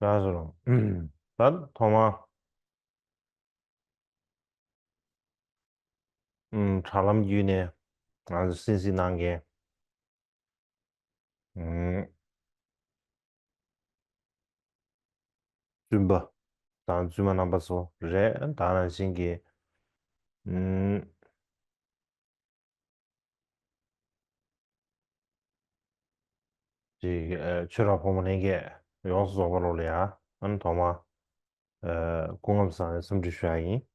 Lazarus. Ben Thomas. 잘람 유네. 아주 신신한 게. 음, 준비. 단 주만 안 봐서. 그래, 다른 신기. 음, 这个，去了我们那个，要是做不了了呀。Thomas. 공업상 섬주셔야지.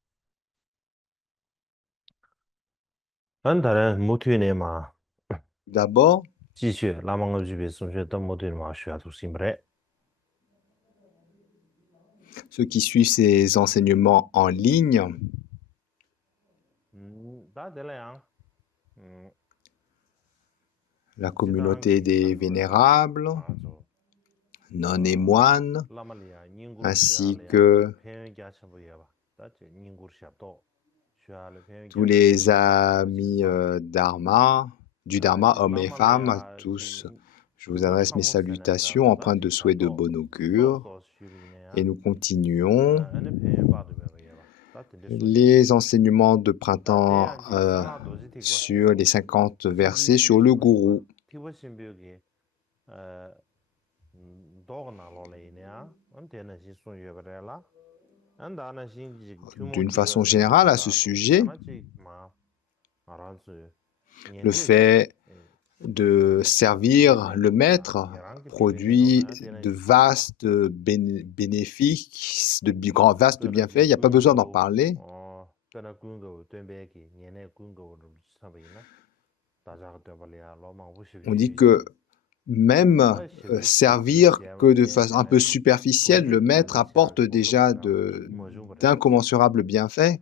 다른 모티네마. D'abord, 继续，那么我就别送学到motive마需要读心不嘞？ceux qui suivent ces enseignements en ligne, 咋的了呀？la 这张 communauté des vénérables, 马祖 nonnes et moines, 拉玛利亚，宁古需要 ainsi 的呀， que tous 偏远家全部也吧，但这宁古需要多，需要的偏远家 les amis Dharma, du Dharma, hommes et femmes, à 拉玛利亚 tous, je vous adresse mes salutations, empreintes de souhait de bon augure, et 这，你上木山呢，到到虚里呢， nous continuons 俺的偏远吧都没有吧，到这里说起， les enseignements de printemps 那这样子，上哪都是听过， sur les 50 versets sur le gourou. D'une façon générale, à ce sujet, le fait de servir le maître produit de vastes bénéfices, vastes bienfaits. Il n'y a pas besoin d'en parler. On dit que même servir que de façon un peu superficielle, le maître apporte déjà d'incommensurables bienfaits.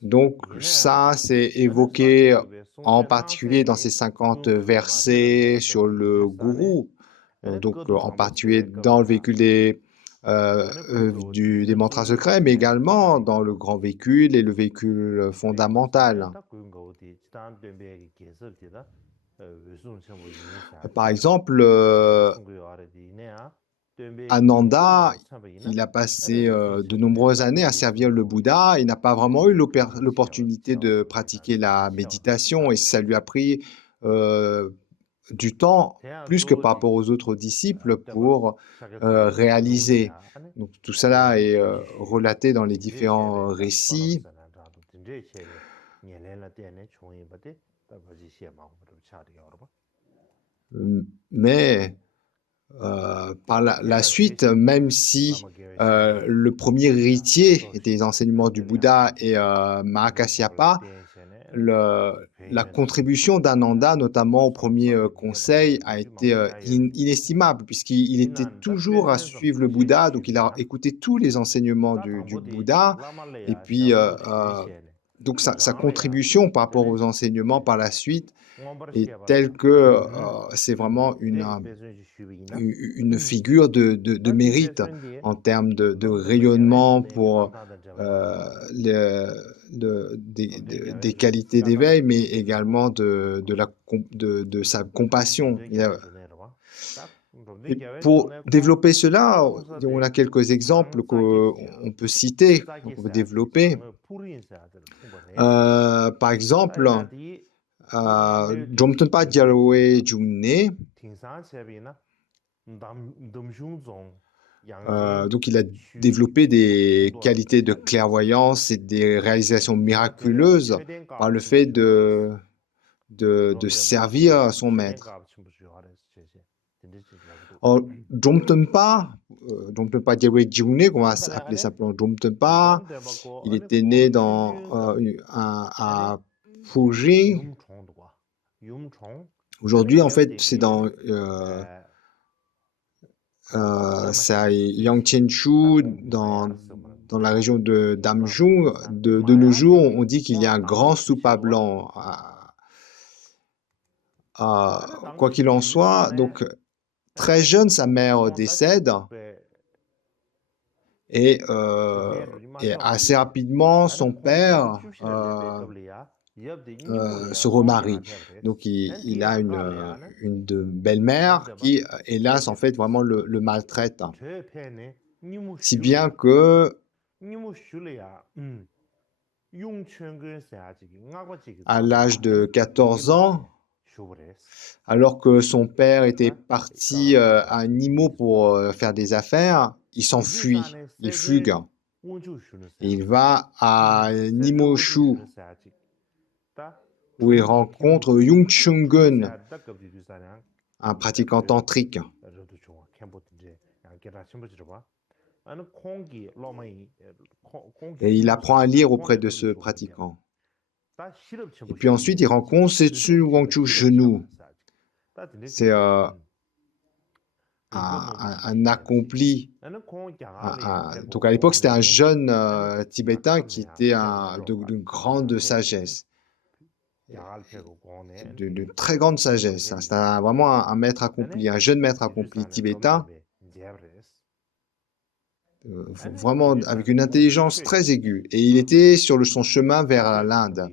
Donc ça, c'est évoqué en particulier dans ces 50 versets sur le gourou, donc en particulier dans le véhicule des mantras secrets, mais également dans le grand véhicule et le véhicule fondamental. Par exemple, Ananda, il a passé de nombreuses années à servir le Bouddha. Il n'a pas vraiment eu l'opportunité de pratiquer la méditation et ça lui a pris du temps, plus que par rapport aux autres disciples, pour réaliser. Donc tout cela est relaté dans les différents récits. Mais par la suite, même si le premier héritier des enseignements du Bouddha est Mahakasyapa, la contribution d'Ananda, notamment au premier conseil, a été inestimable, puisqu'il était toujours à suivre le Bouddha, donc il a écouté tous les enseignements du Bouddha, et puis donc sa contribution par rapport aux enseignements par la suite est telle que c'est vraiment une figure de mérite en termes de rayonnement pour des qualités d'éveil, mais également de sa compassion. Et pour développer cela, on a quelques exemples qu'on peut citer, qu'on peut développer. Par exemple, Dromtonpa Gyalwe Jungne, donc il a développé des qualités de clairvoyance et des réalisations miraculeuses par le fait de servir son maître. Dromtonpa Gyalwe Jungne, qu'on va appeler simplement Dromtonpa, il était né à Fuji. Aujourd'hui, en fait, c'est c'est à Yangqianchu, dans la région de Damjung. De nos jours, on dit qu'il y a un grand soupa blanc. Quoi qu'il en soit, donc très jeune, sa mère décède. Et assez rapidement, son père se remarie. Donc il a une belle-mère qui, hélas, en fait, vraiment le maltraite. Si bien que, à l'âge de 14 ans, alors que son père était parti à Nîmes pour faire des affaires, il s'enfuit, il fugue. Et il va à Nimoshu, où il rencontre Yung Chung-gun, un pratiquant tantrique. Et il apprend à lire auprès de ce pratiquant. Et puis ensuite, il rencontre Setsu Wangchu Genu. C'est un accompli. Donc à l'époque, c'était un jeune Tibétain qui était d'une grande sagesse, de très grande sagesse. C'était vraiment un maître accompli, un jeune maître accompli tibétain, vraiment avec une intelligence très aiguë. Et il était sur son chemin vers l'Inde.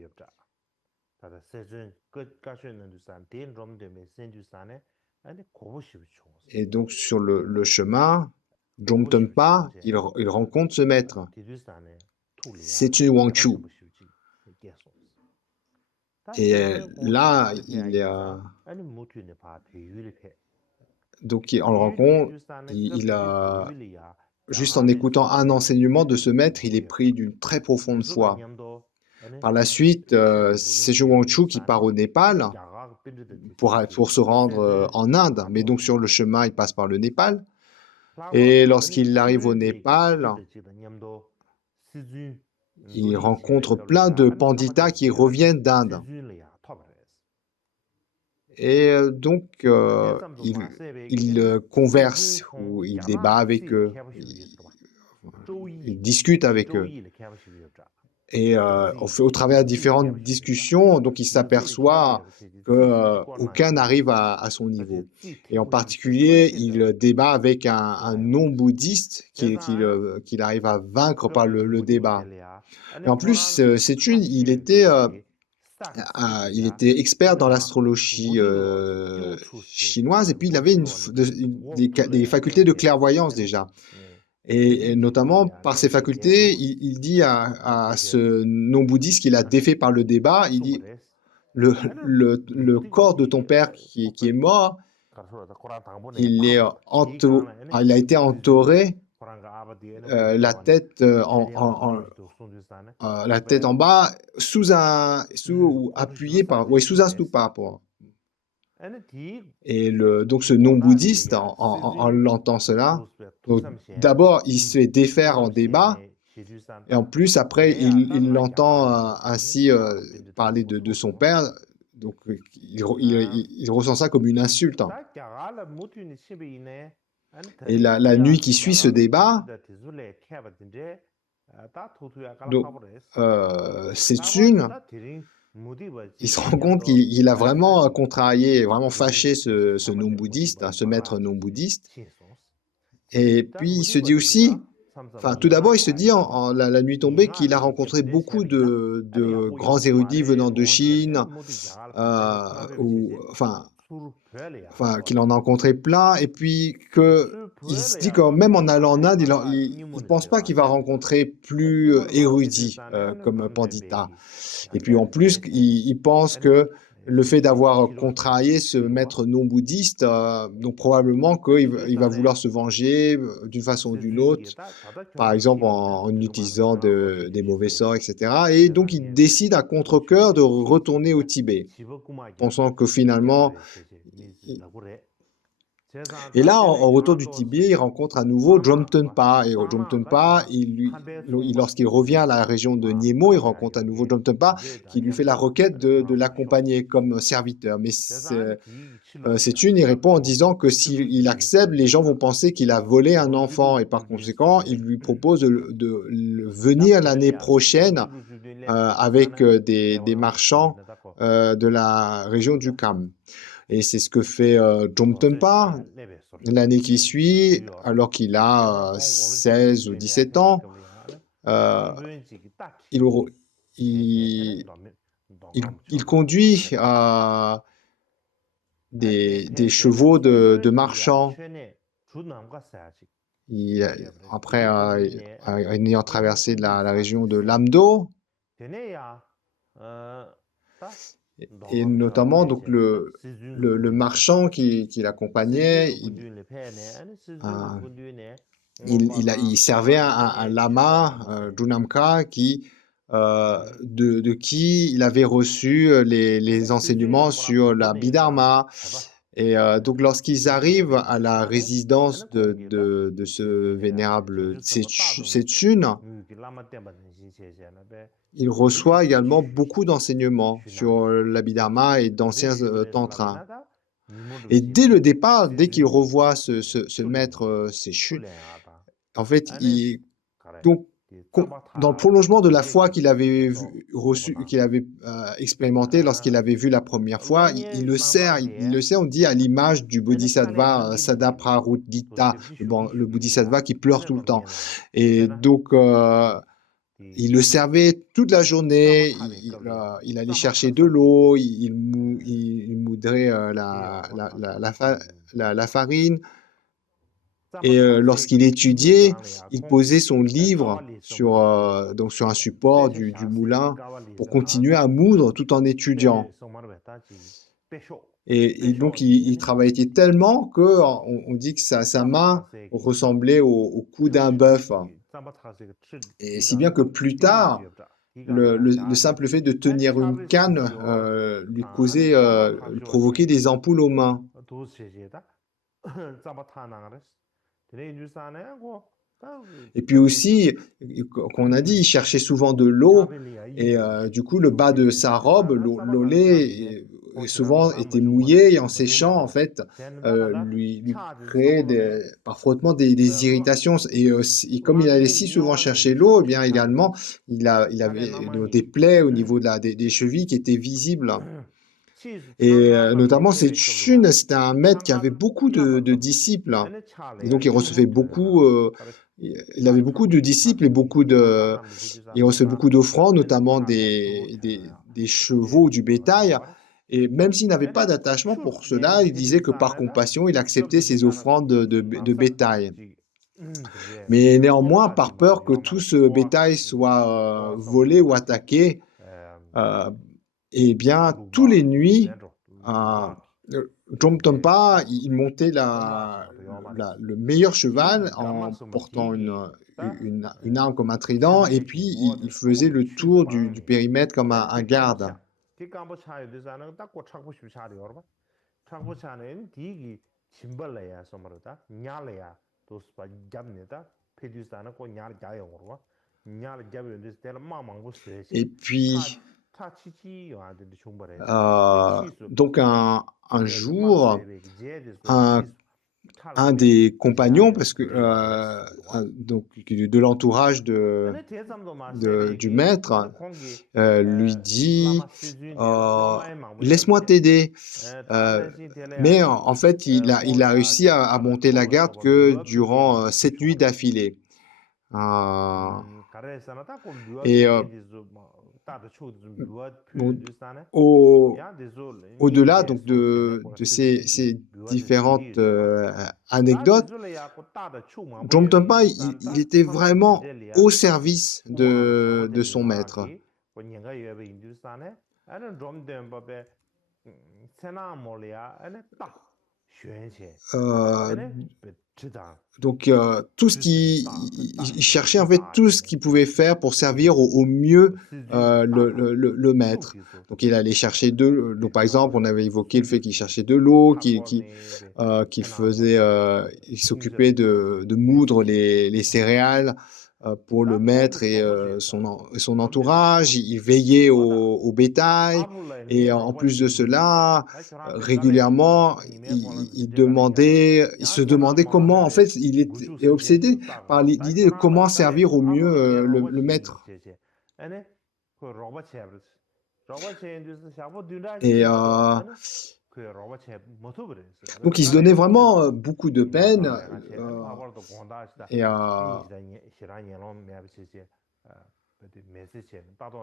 Et donc sur le chemin, Dromtonpa, il rencontre ce maître, Setsu Wangchu. Et là, donc on le rencontre, juste en écoutant un enseignement de ce maître, il est pris d'une très profonde foi. Par la suite, Setsu Wangchu qui part au Népal pour se rendre en Inde, mais donc sur le chemin, il passe par le Népal. Et lorsqu'il arrive au Népal, il rencontre plein de panditas qui reviennent d'Inde. Et donc, il converse, ou il débat avec eux, il discute avec eux. Et au travers de différentes discussions, donc il s'aperçoit qu'aucun n'arrive à son niveau. Et en particulier, il débat avec un non-bouddhiste qu'il arrive à vaincre par le débat. Et en plus, il était expert dans l'astrologie chinoise, et puis il avait des facultés de clairvoyance déjà. Et notamment, par ses facultés, il dit à ce non-bouddhiste qu'il a défait par le débat, il dit, le corps de ton père qui est mort, il a été enterré, la tête en bas, sous un stupa. Et donc ce non-bouddhiste, en l'entend cela, d'abord il se fait défaire en débat, et en plus après il l'entend ainsi parler de son père, donc il ressent ça comme une insulte. Et la nuit qui suit ce débat, donc il se rend compte qu'il a vraiment contrarié, vraiment fâché ce non-bouddhiste, ce maître non-bouddhiste. Et puis il se dit aussi, tout d'abord il se dit la nuit tombée qu'il a rencontré beaucoup de grands érudits venant de Chine, qu'il en a rencontré plein, et puis il se dit que même en allant en Inde, il ne pense pas qu'il va rencontrer plus érudits comme Pandita. Et puis en plus, il pense que le fait d'avoir contrarié ce maître non-bouddhiste, donc probablement qu'il va vouloir se venger d'une façon ou d'une autre, par exemple en utilisant des mauvais sorts, etc. Et donc il décide à contre-cœur de retourner au Tibet, pensant que finalement... Et là, en retour du Tibet, il rencontre à nouveau Dromtonpa. Et Dromtonpa, lorsqu'il revient à la région de Niemo, il rencontre à nouveau Dromtonpa qui lui fait la requête de l'accompagner comme serviteur. Mais il répond en disant que s'il accepte, les gens vont penser qu'il a volé un enfant. Et par conséquent, il lui propose de venir l'année prochaine avec des marchands de la région du Kham. Et c'est ce que fait Dromtonpa l'année qui suit, alors qu'il a 16 ou 17 ans. il conduit des chevaux de marchands. Après, ayant traversé la région de Lamdo, et notamment donc le marchand qui l'accompagnait, euh, il servait un lama, Junamka, de qui il avait reçu les enseignements sur la Bidharma. Et donc, lorsqu'ils arrivent à la résidence de ce vénérable Setchun, il reçoit également beaucoup d'enseignements sur l'Abhidharma et d'anciens tantras. Et dès le départ, dès qu'il revoit ce maître Setchun, en fait, donc, dans le prolongement de la foi qu'il avait qu'il avait expérimenté lorsqu'il avait vu la première fois, il le sert, on dit, à l'image du bodhisattva Sadaprarudita, le bodhisattva qui pleure tout le temps. Et donc, il le servait toute la journée, il allait chercher de l'eau, il moudrait la farine. Et lorsqu'il étudiait, il posait son livre donc sur un support du moulin pour continuer à moudre tout en étudiant. Et donc, il travaillait tellement qu'on dit que sa main ressemblait au cou d'un bœuf. Et si bien que plus tard, le simple fait de tenir une canne lui provoquait des ampoules aux mains. Et puis aussi, qu'on a dit, il cherchait souvent de l'eau, et du coup, le bas de sa robe, l'olé, souvent était mouillé, et en séchant, en fait, lui créait par frottement des irritations. Et comme il allait si souvent chercher l'eau, eh bien également, il avait des plaies au niveau des chevilles qui étaient visibles. Et notamment, Setchun, c'était un maître qui avait beaucoup de disciples. Et donc, il recevait beaucoup, il avait beaucoup de disciples et il recevait beaucoup d'offrandes, notamment des chevaux, du bétail. Et même s'il n'avait pas d'attachement pour cela, il disait que par compassion, il acceptait ces offrandes de bétail. Mais néanmoins, par peur que tout ce bétail soit volé ou attaqué, eh bien, tous les nuits, Dromtonpa, il montait le meilleur cheval en portant une arme comme un trident, et puis il faisait le tour du périmètre comme un garde. Et puis, donc un jour, un des compagnons, parce que donc de l'entourage du maître, lui dit laisse-moi t'aider. Mais en fait, il a réussi à monter la garde que durant 7 nuits d'affilée. Et bon, au-delà donc de ces différentes anecdotes, Dromtonpa, il était vraiment au service de son maître. Donc, tout ce il cherchait en fait tout ce qu'il pouvait faire pour servir au mieux le maître. Donc, il allait chercher donc, par exemple, on avait évoqué le fait qu'il cherchait de l'eau, qu'il s'occupait de moudre les céréales pour le maître et son entourage. Il veillait au bétail. Et en plus de cela, régulièrement, il se demandait comment, en fait, il était obsédé par l'idée de comment servir au mieux le maître. Et donc, il se donnait vraiment beaucoup de peine. Et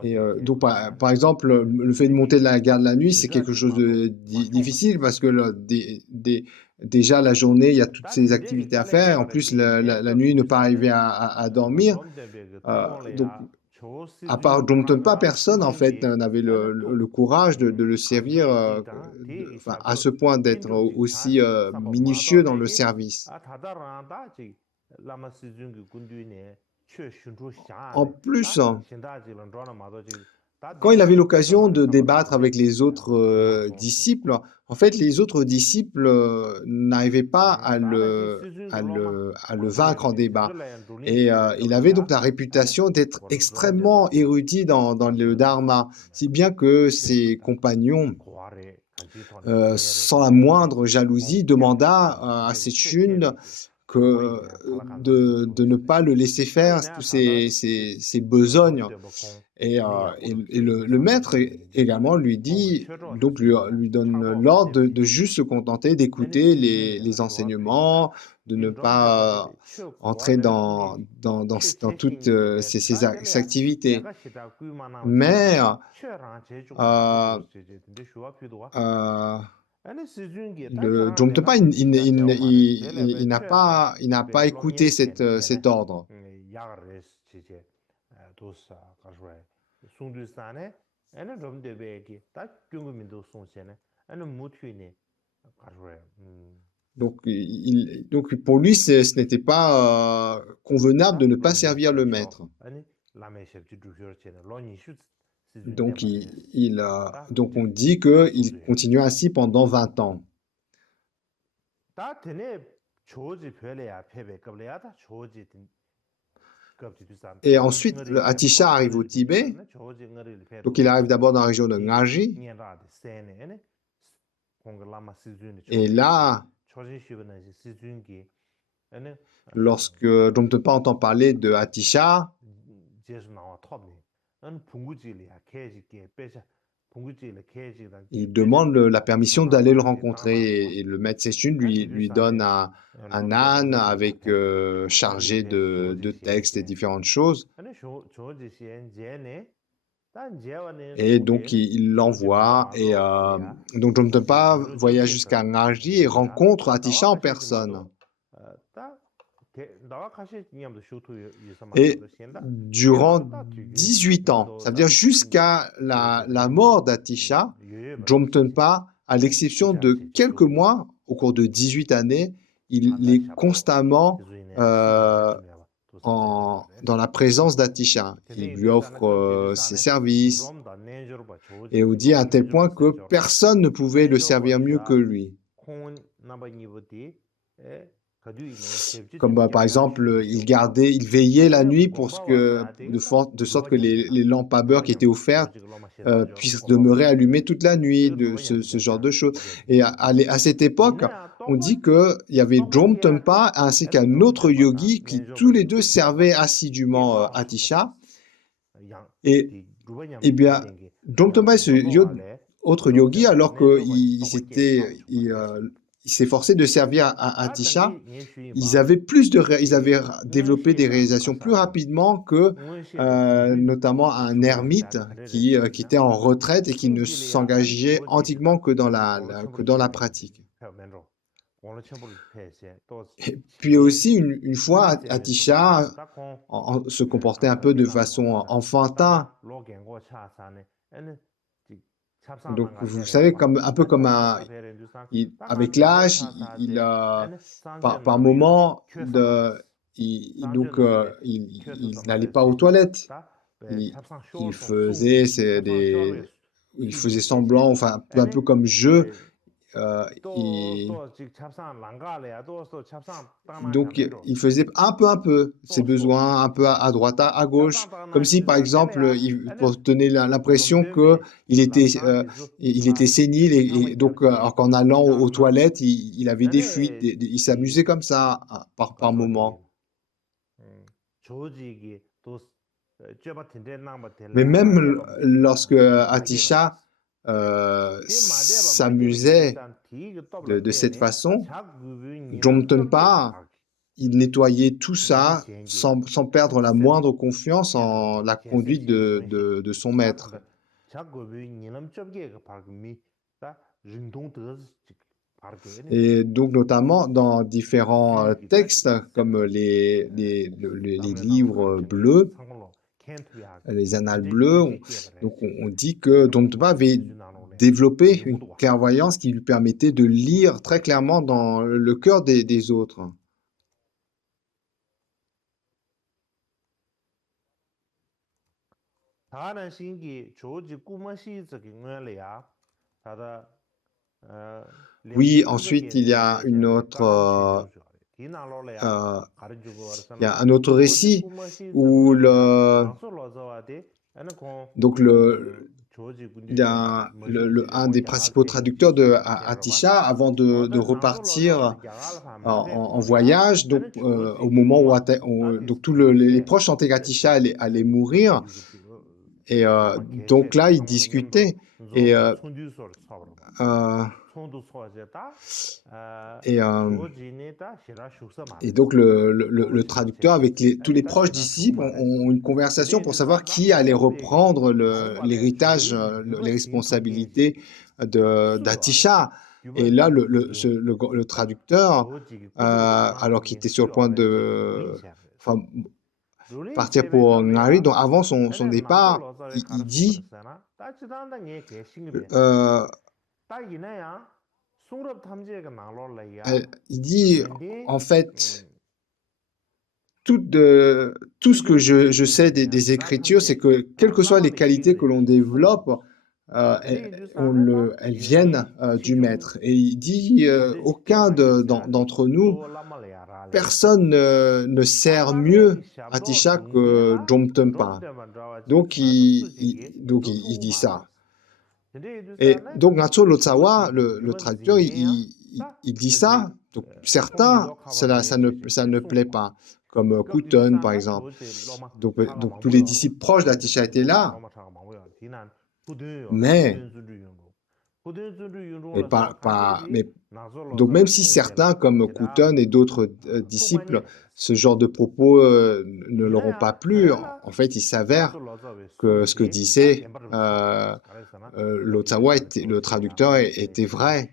Et donc, par exemple, le fait de monter de la garde la nuit, c'est quelque chose de difficile parce que déjà la journée, il y a toutes ces activités à faire. En plus, la nuit, ne pas arriver à dormir. Donc, à part Jomtönpa, personne en fait n'avait le courage de le servir, enfin, à ce point d'être aussi minutieux dans le service. En plus, quand il avait l'occasion de débattre avec les autres disciples, en fait, les autres disciples n'arrivaient pas à le vaincre en débat. Et il avait donc la réputation d'être extrêmement érudit dans le dharma, si bien que ses compagnons, sans la moindre jalousie, demanda à Sechun de ne pas le laisser faire tous ces besognes. Et le maître également lui dit, donc lui donne l'ordre de juste se contenter d'écouter les enseignements, de ne pas entrer dans toutes ces activités. Mais euh, euh, le Jomtönpa, il n'a pas écouté cet ordre. Donc pour lui, ce n'était pas convenable de ne pas servir le maître. Donc, donc on dit qu'il continue ainsi pendant 20 ans. Et ensuite, le Atisha arrive au Tibet. Donc il arrive d'abord dans la région de Ngaji. Et là, lorsque Jomtönpa entend parler de Atisha, il demande la permission d'aller le rencontrer. Et le maître Sechun lui donne un âne avec chargé de textes et différentes choses. Et donc il l'envoie. Et donc Jomtönpa voyage jusqu'à Ngaji et rencontre Atisha en personne. Et durant 18 ans, ça veut dire jusqu'à la mort d'Atisha, Jomtönpa, à l'exception de quelques mois, au cours de 18 années, il est constamment dans la présence d'Atisha. Il lui offre ses services, et on dit à un tel point que personne ne pouvait le servir mieux que lui. Comme par exemple, il veillait la nuit de sorte que les lampes à beurre qui étaient offertes puissent demeurer allumées toute la nuit, ce genre de choses. Et à cette époque, on dit qu'il y avait Jomtönpa ainsi qu'un autre yogi qui tous les deux servaient assidûment Atisha. Et bien, Jomtönpa et ce autre yogi, alors qu'il s'efforçait de servir à Atisha, ils avaient développé des réalisations plus rapidement que notamment un ermite qui était en retraite et qui ne s'engageait entièrement que dans la pratique. Et puis aussi, une fois, Atisha se comportait un peu de façon enfantin. Donc, vous savez, un peu comme avec l'âge, par moment, il n'allait pas aux toilettes. Il faisait semblant, enfin, un peu comme jeu. Donc, il faisait un peu ses besoins, un peu à droite, à gauche, comme si, par exemple, pour donner l'impression qu'il était sénile, et donc, alors qu'en allant aux toilettes, il avait des fuites, il s'amusait comme ça, par moment. Mais même lorsque Atisha s'amusait de cette façon, Jomtönpa il nettoyait tout ça sans perdre la moindre confiance en la conduite de son maître. Et donc, notamment dans différents textes, comme les livres bleus, les annales bleues, donc on dit que Domtpa avait développé une clairvoyance qui lui permettait de lire très clairement dans le cœur des autres. Oui, ensuite il y a une autre, euh, il y a un autre récit où donc il y a un des principaux traducteurs de Atisha, avant de repartir en voyage, donc au moment où donc tous les proches sentaient qu'Atisha allait mourir, et donc là ils discutaient, et euh, et, euh, et donc le traducteur avec tous les proches disciples ont une conversation pour savoir qui allait reprendre l'héritage, les responsabilités d'Atisha. Et là, le traducteur, alors qu'il était sur le point de partir pour Ngari, donc avant son départ, il dit en fait, tout ce que je sais des Écritures, c'est que quelles que soient les qualités que l'on développe, elles viennent du Maître. Et il dit, aucun d'entre nous, personne ne sert mieux Atisha que Jomtempa. Donc il dit ça. Et donc Natso Lotsawa, le traducteur, il dit ça. Donc certains, ça ne plaît pas, comme Kuton par exemple. Donc tous les disciples proches d'Atisha étaient là. Mais donc même si certains comme Kuton et d'autres disciples, ce genre de propos ne leur ont pas plu, en fait il s'avère que ce que disait Lotsawa, le traducteur, était vrai.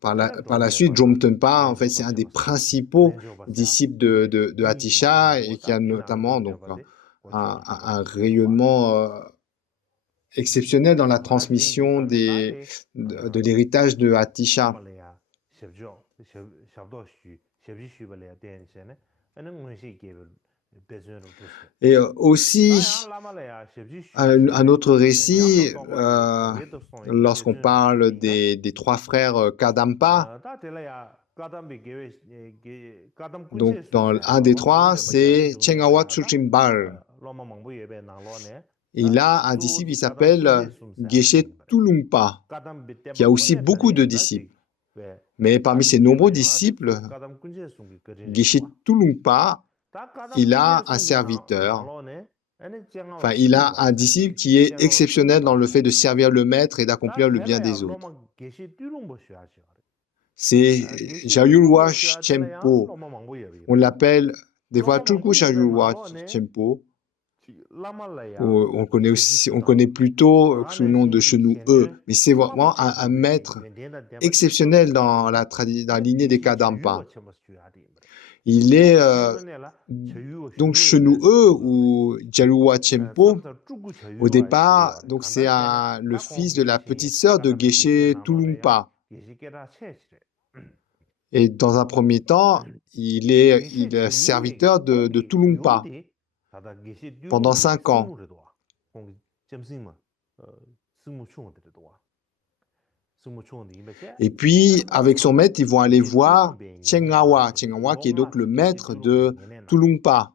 Par la suite, Jomtempa, en fait, c'est un des principaux disciples de Atisha, et qui a notamment donc un rayonnement exceptionnel dans la transmission de l'héritage de Atisha. Et aussi, un autre récit, lorsqu'on parle des trois frères Kadampa, donc dans un des trois, c'est Chengawa Tsuchimbal. Il a un disciple qui s'appelle Geshe Tulungpa, qui a aussi beaucoup de disciples. Mais parmi ses nombreux disciples, Geshe Tulungpa, il a un serviteur. Enfin, il a un disciple qui est exceptionnel dans le fait de servir le maître et d'accomplir le bien des autres. C'est Jayulwa Chempo. On l'appelle des fois Chuku Jayulwa Chempo. On connaît plutôt sous le nom de Chenou E, mais c'est vraiment un maître exceptionnel dans la lignée des Kadampa. Il est donc Chenou E ou Jaluwa Chempo. Au départ, donc c'est le fils de la petite sœur de Geshe Tulungpa. Et dans un premier temps, il est serviteur de Tulungpa pendant 5 ans. Et puis, avec son maître, ils vont aller voir Chengawa qui est donc le maître de Tulungpa.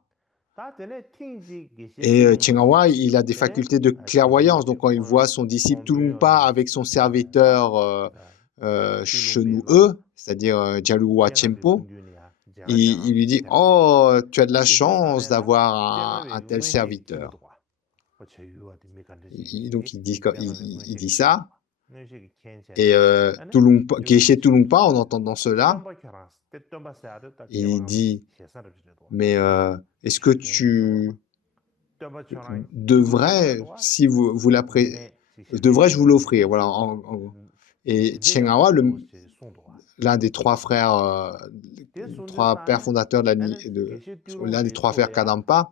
Et Chengawa, il a des facultés de clairvoyance. Donc, quand il voit son disciple Tulungpa avec son serviteur Chenou E, c'est-à-dire Jaluwa Chempo, il lui dit « Oh, tu as de la chance d'avoir un tel serviteur. » Donc, il dit ça. Et Geshe Tulungpa, en entendant cela, il dit, mais est-ce que tu devrais, si vous devrais-je vous l'offrir? Voilà. Et Chengawa, l'un des trois frères, trois pères fondateurs l'un des trois frères Kadampa,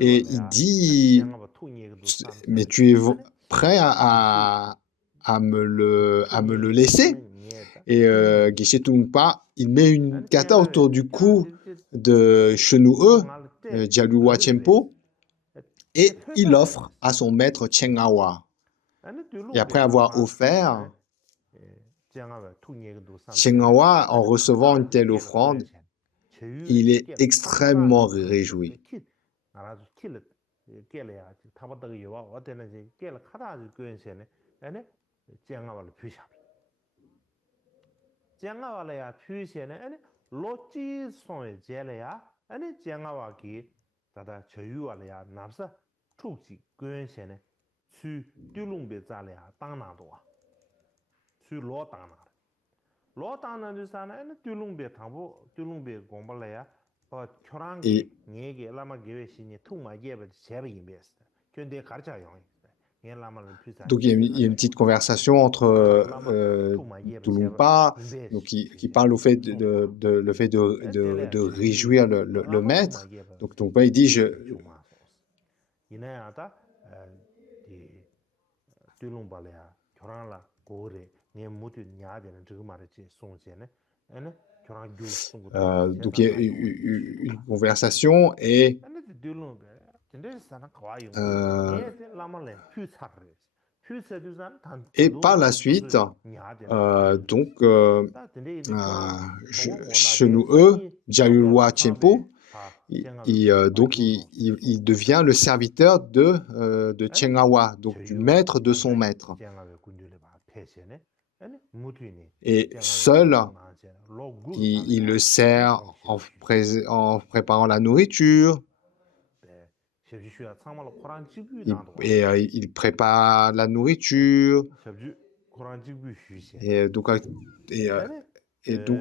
et il dit, mais tu es prêt à me le laisser? Et Geshe Tulungpa, il met une kata autour du cou de Chenue, Jalua Chenpo, et il l'offre à son maître Chengawa. Et après avoir offert, Chengawa, en recevant une telle offrande, il est extrêmement réjoui. Et donc il y a une petite conversation entre Tulungpa, donc qui parle au fait le fait de réjouir le maître. Donc Tulungpa, il dit, donc il y a une conversation et par la suite, donc Chenue, Jayulwa Chenpo, donc il devient le serviteur de Chengawa, donc du maître de son maître. Et seul, il le sert en préparant la nourriture, il prépare la nourriture, et donc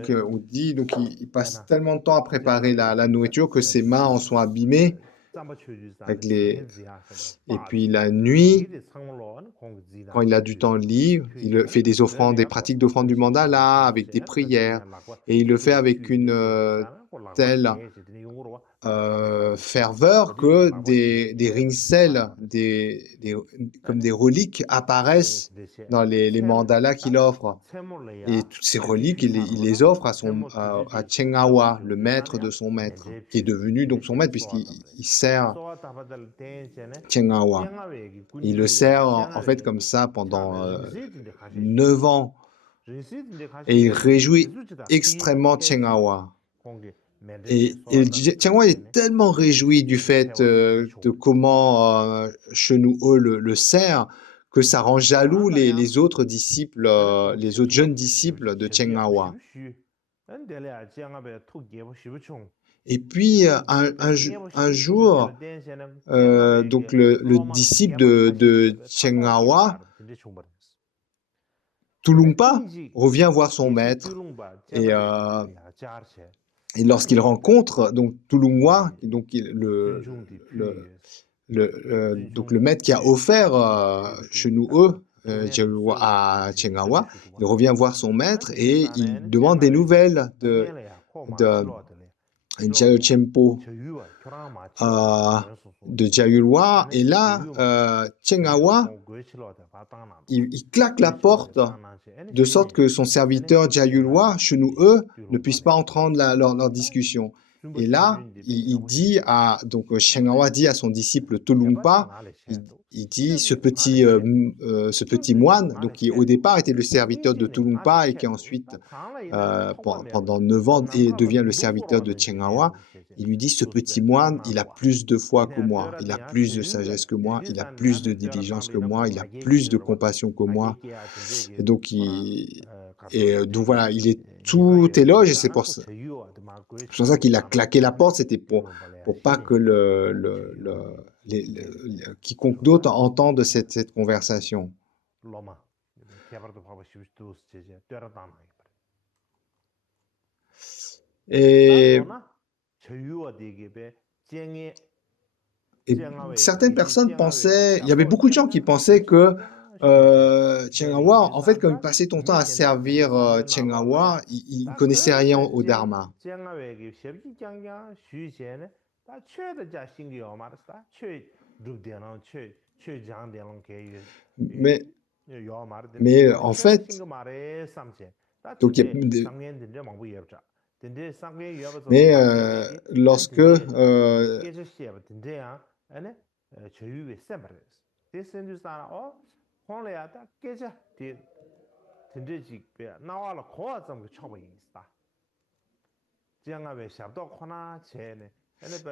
on dit, donc il passe tellement de temps à préparer la nourriture que ses mains en sont abîmées. Et puis la nuit, quand il a du temps libre, il fait des offrandes, des pratiques d'offrande du mandala avec des prières, et il le fait avec une telle ferveur que des ringsels, comme des reliques apparaissent dans les mandalas qu'il offre. Et toutes ces reliques, il les offre à Chengawa, le maître de son maître, qui est devenu donc son maître puisqu'il sert Chengawa. Il le sert en fait comme ça pendant 9 ans. Et il réjouit extrêmement Chengawa. Et Chengawa est tellement réjoui du fait de comment Chenue le sert, que ça rend jaloux les autres disciples, les autres jeunes disciples de Chengawa. Et puis un jour, donc le disciple de Chengawa, Tulungpa, revient voir son maître, et lorsqu'il rencontre donc Tulungwa, donc donc le maître qui a offert Chenue à Chengawa, il revient voir son maître et il demande des nouvelles de Jayul Chenpo, de Jayulwa. Et là, Chengawa, il claque la porte de sorte que son serviteur Jayulwa, Chenue, ne puisse pas entendre leur discussion. Et là, donc Chengawa dit à son disciple Tulungpa, il dit, ce petit moine, donc qui au départ était le serviteur de Tulungpa et qui ensuite, pendant 9 ans, devient le serviteur de Chengawa, il lui dit, ce petit moine, il a plus de foi que moi, il a plus de sagesse que moi, il a plus de diligence que moi, il a plus de compassion que moi. Et donc, donc voilà, il est tout éloge, et c'est pour ça qu'il a claqué la porte, c'était pour pas que quiconque d'autre entende cette conversation. Et, et certaines personnes pensaient, il y avait beaucoup de gens qui pensaient que Chiang Hua, en fait, comme il passait son temps à servir Chiang Hua, il ne connaissait rien au Dharma. Mais, mais en fait, donc, mais lorsque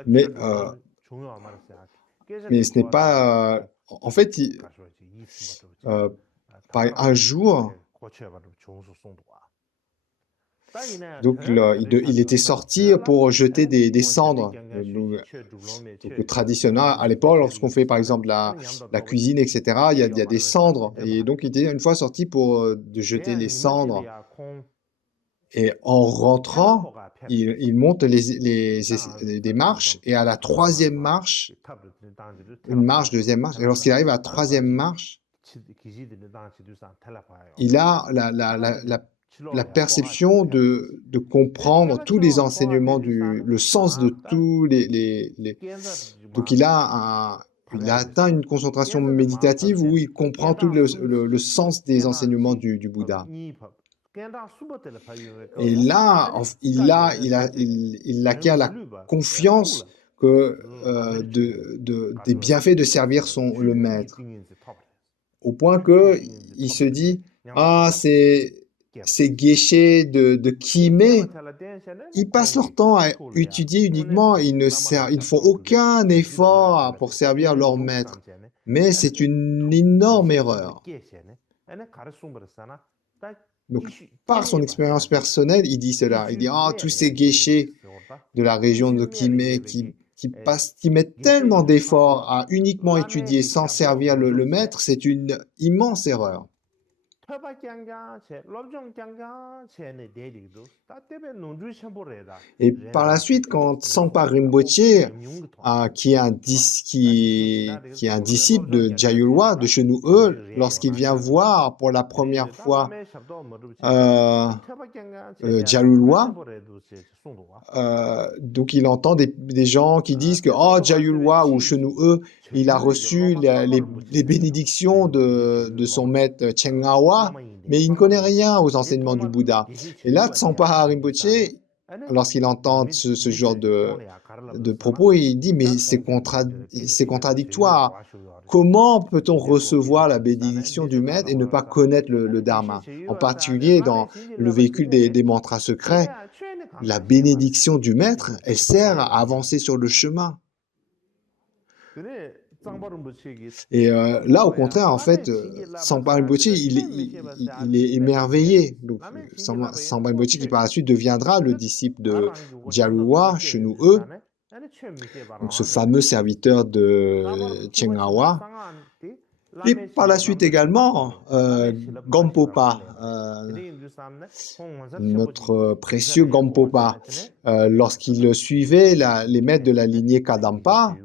mais, mais ce n'est pas en fait euh, un jour donc il était sorti pour jeter des cendres. Donc, traditionnel, à l'époque, lorsqu'on fait par exemple la cuisine, etc., il y a des cendres. Et donc, il était une fois sorti pour de jeter les cendres. Et en rentrant, il monte des marches. Et à la troisième marche, une marche, deuxième marche. Et lorsqu'il arrive à la troisième marche, il a la perception de comprendre tous les enseignements, le sens de tous Donc il a atteint une concentration méditative où il comprend tout le sens des enseignements du Bouddha. Et là, il acquiert la confiance des bienfaits de servir le maître. Au point que il se dit, ah, ces geishés de Kimé, ils passent leur temps à étudier uniquement, ils ne font aucun effort pour servir leur maître. Mais c'est une énorme erreur. Donc, par son expérience personnelle, il dit cela. Il dit, ah, tous ces geishés de la région de Kimé qui mettent tellement d'efforts à uniquement étudier sans servir le maître, c'est une immense erreur. Et par la suite, quand Tsangpa Rinpoche, qui est un disciple de Jayulwa, de Chenouë, lorsqu'il vient voir pour la première fois Jayulwa, donc il entend des gens qui disent que oh, Jayulwa ou Chenouë, il a reçu les bénédictions de son maître Chengawa, mais il ne connaît rien aux enseignements du Bouddha. Et là, Tsangpa Rinpoche, lorsqu'il entend ce genre de propos, il dit mais c'est contradictoire. Comment peut-on recevoir la bénédiction du maître et ne pas connaître le Dharma? En particulier dans le véhicule des mantras secrets, la bénédiction du maître, elle sert à avancer sur le chemin. Et là, au contraire, en fait, Tsangpa Rinpoche, il est émerveillé. Donc, Tsangpa Rinpoche, qui par la suite deviendra le disciple de Jayulwa, Chenouë, donc ce fameux serviteur de Chengawa. Et par la suite également, Gampopa, notre précieux Gampopa, lorsqu'il suivait les maîtres de la lignée Kadampa,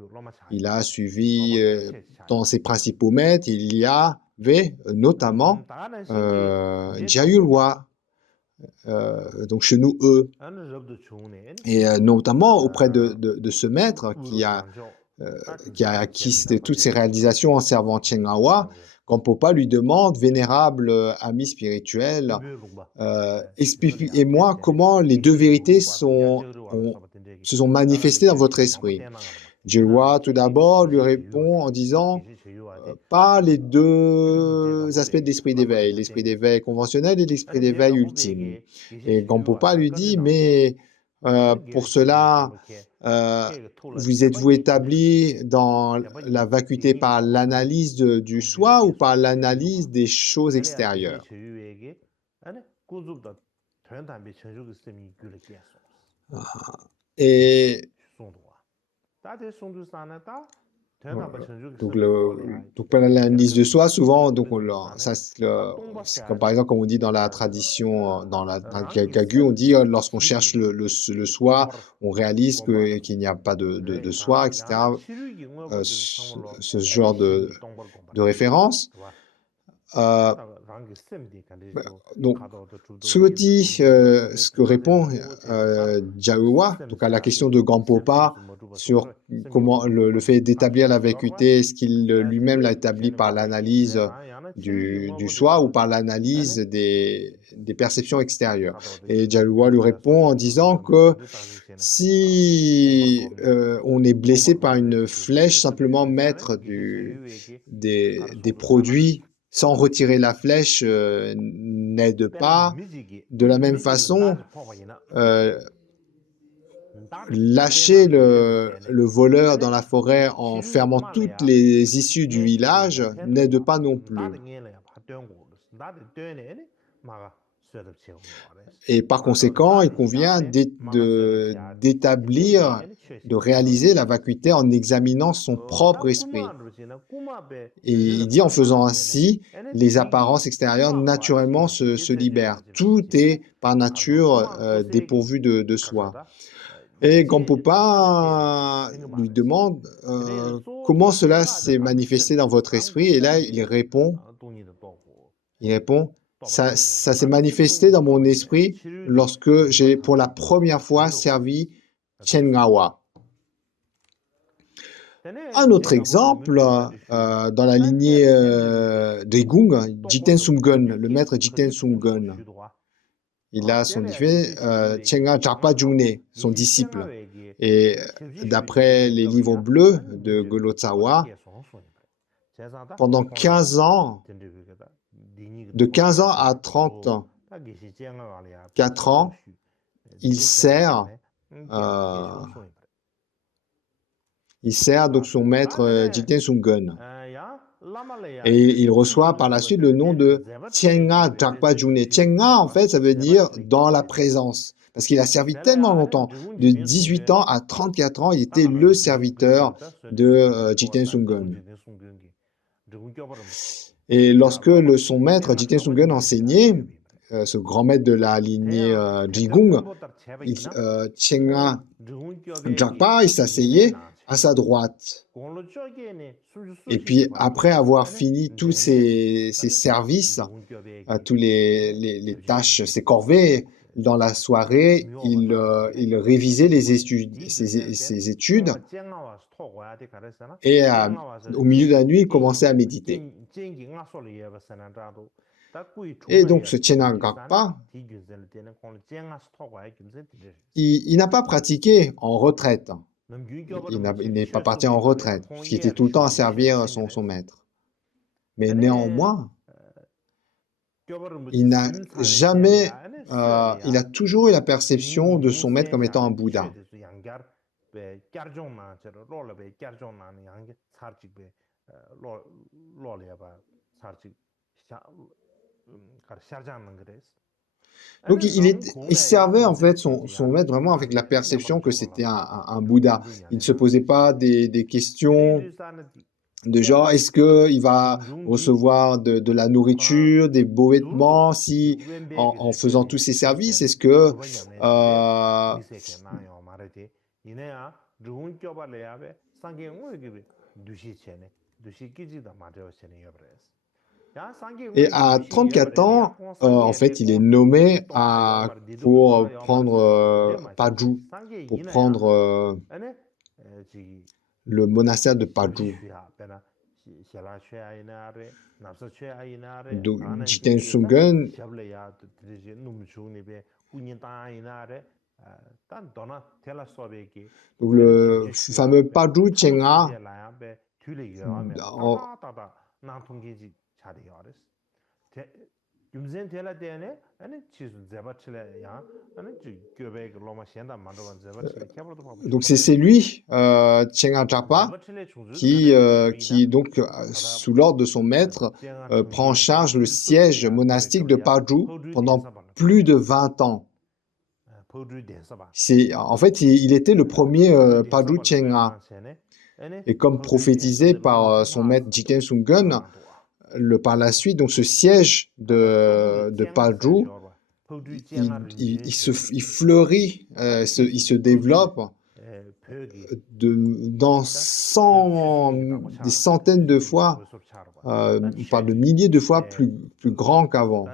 il a suivi dans ses principaux maîtres, il y avait notamment Jayulwa, donc Chenouë, et notamment auprès de ce maître qui a acquis toutes ses réalisations en servant Chengawa, Gampopa lui demande, vénérable ami spirituel, expliquez-moi comment les deux vérités se sont manifestées dans votre esprit. Jayulwa, tout d'abord, lui répond en disant pas les deux aspects de l'esprit d'éveil, l'esprit d'éveil conventionnel et l'esprit d'éveil ultime. Et Gampopa lui dit, mais pour cela, vous êtes-vous établi dans la vacuité par l'analyse du soi ou par l'analyse des choses extérieures? Et Donc pour l'analyse de soi, souvent, donc c'est comme par exemple, comme on dit dans la tradition, dans le Kagyu, on dit lorsqu'on cherche le soi, on réalise qu'il n'y a pas de soi, etc. Ce genre de référence. Euh, donc, ce que répond Jaewa, donc à la question de Gampopa sur comment le fait d'établir la vacuité, est-ce qu'il lui-même l'a établi par l'analyse du soi ou par l'analyse des perceptions extérieures. Et Jaewa lui répond en disant que si on est blessé par une flèche, simplement mettre des produits sans retirer la flèche n'aide pas. De la même façon, lâcher le voleur dans la forêt en fermant toutes les issues du village n'aide pas non plus. Et par conséquent, il convient d'établir, de réaliser la vacuité en examinant son propre esprit. Et il dit en faisant ainsi, les apparences extérieures naturellement se libèrent. Tout est par nature dépourvu de soi. Et Gampopa lui demande comment cela s'est manifesté dans votre esprit. Et là, il répond, ça s'est manifesté dans mon esprit lorsque j'ai pour la première fois servi Chengawa. Un autre exemple, dans la lignée Drigung, Jiten Sumgun, le maître Jiten Sumgun, il a son Chenga Jarpa Jungné, son disciple. Et d'après les livres bleus de Golotsawa, pendant 15 ans, de 15 ans à 30 ans, 4 ans, il sert donc son maître Jiten Sumgun. Et il reçoit par la suite le nom de Tienga Jakpa June. Tienga, en fait, ça veut dire dans la présence. Parce qu'il a servi tellement longtemps. De 18 ans à 34 ans, il était le serviteur de Jiten Sumgun. Et lorsque son maître Jiten Sumgun enseignait, ce grand maître de la lignée Drigung, Tienga Jakpa, il s'asseyait à sa droite. Et puis, après avoir fini tous ses services, tous les tâches, ses corvées, dans la soirée, il révisait ses études et au milieu de la nuit, il commençait à méditer. Et donc, ce Chenang Gakpa, il n'a pas pratiqué en retraite. Il n'est pas parti en retraite, puisqu'il était tout le temps à servir son maître. Mais néanmoins, il n'a jamais, il a toujours eu la perception de son maître comme étant un Bouddha. Donc il servait en fait son maître vraiment avec la perception que c'était un Bouddha. Il ne se posait pas des questions de genre est-ce qu'il va recevoir de la nourriture, des beaux vêtements si en faisant tous ces services, est-ce que et à 34 ans, en fait, il est nommé pour prendre Paju, pour prendre le monastère de Paju. Donc, Jiten Sumgun, donc le fameux Paju Chenga, donc c'est lui, Chenga Japa, qui donc, sous l'ordre de son maître, prend en charge le siège monastique de Paju pendant plus de 20 ans. En fait, il était le premier Paju Chenga. Et comme prophétisé par son maître Jigten Sungön, par la suite, donc ce siège de Paju, il fleurit, il se développe des centaines de fois, par de milliers de fois plus grand qu'avant.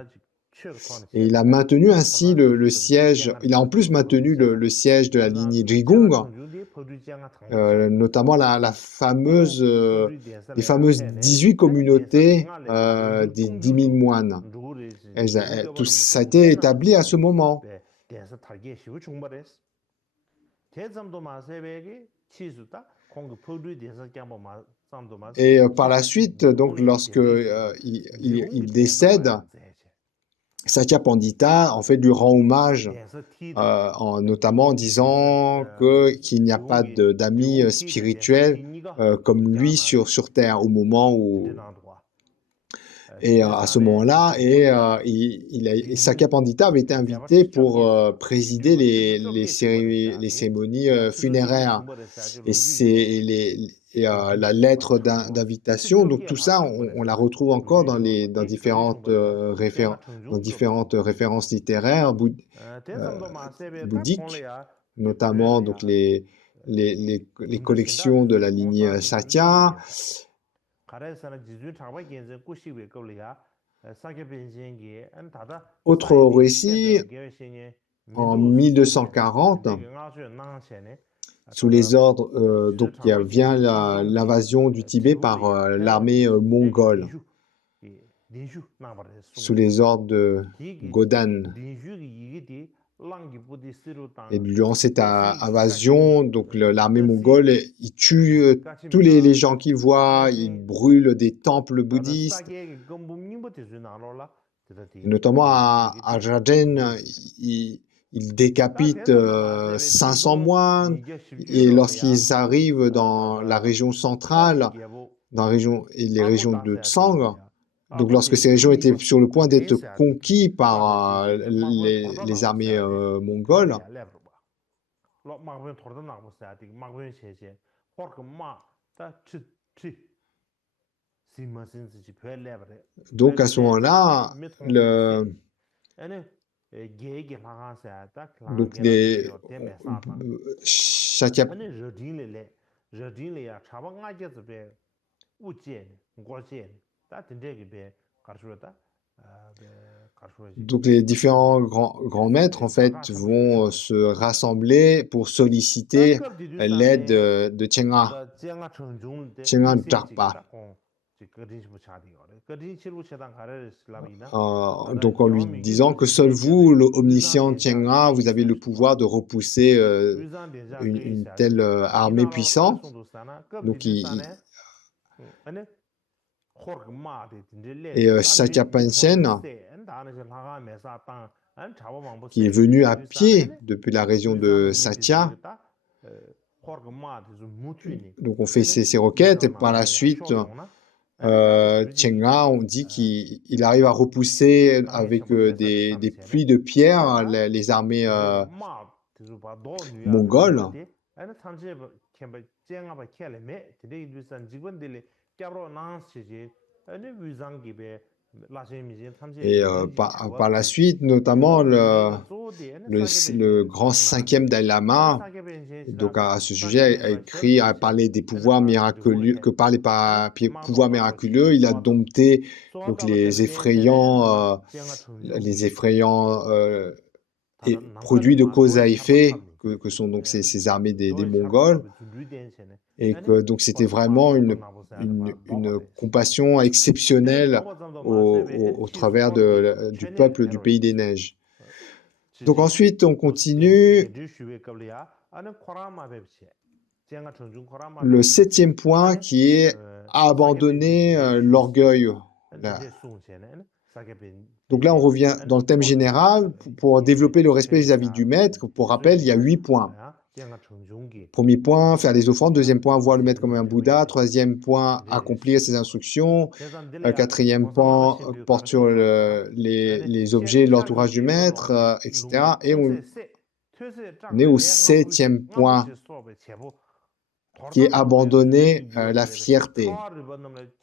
Et il a maintenu ainsi le siège, il a en plus maintenu le siège de la lignée Drigung, notamment les fameuses 18 communautés des 10 000 moines. Tout ça a été établi à ce moment. Et par la suite, donc lorsque il décède, Satya Pandita en fait lui rend hommage, notamment en disant qu'il n'y a pas d'amis spirituels comme lui sur Terre au moment où... Et à ce moment-là, Sakya Pandita avait été invité pour présider les cérémonies funéraires. Et la lettre d'invitation, donc tout ça, on la retrouve encore dans différentes références littéraires bouddhiques, notamment donc les collections de la lignée Satya. Autre récit, en 1240, sous les ordres, donc vient l'invasion du Tibet par l'armée mongole, sous les ordres de Godan. Et durant cette invasion, donc l'armée mongole, il tue tous les gens qu'il voit, il brûle des temples bouddhistes. Et notamment à Rajen, il décapite 500 moines, et lorsqu'ils arrivent dans la région centrale, les régions de Tsang, donc lorsque ces régions étaient sur le point d'être conquises par les armées mongoles, donc à ce moment-là, donc les différents grands maîtres en fait vont se rassembler pour solliciter l'aide de Chenga Drapa. Donc en lui disant que seul vous, l'omniscient Chenga, vous avez le pouvoir de repousser une telle armée puissante. Donc Sakya Panchen, qui est venu à pied depuis la région de Satya, donc on fait ces requêtes, et par la suite, Chenga, on dit qu'il arrive à repousser avec des pluies de pierres les armées mongoles. Et par la suite, notamment le grand 5e Dalai Lama, donc à ce sujet, a parlé des pouvoirs miraculeux, pouvoirs miraculeux. Il a dompté donc les effrayants produits de cause à effet que sont donc ces armées des Mongols, et que donc c'était vraiment une compassion exceptionnelle au travers du peuple du Pays des Neiges. Donc ensuite, on continue. Le 7e point qui est abandonner l'orgueil. Donc là, on revient dans le thème général pour développer le respect vis-à-vis du maître. Pour rappel, il y a 8 points. Premier point, faire des offrandes. Deuxième point, voir le maître comme un Bouddha. Troisième point, accomplir ses instructions. Quatrième point, porte sur les objets, l'entourage du maître, etc. Et on est au 7e point. qui est abandonner la fierté.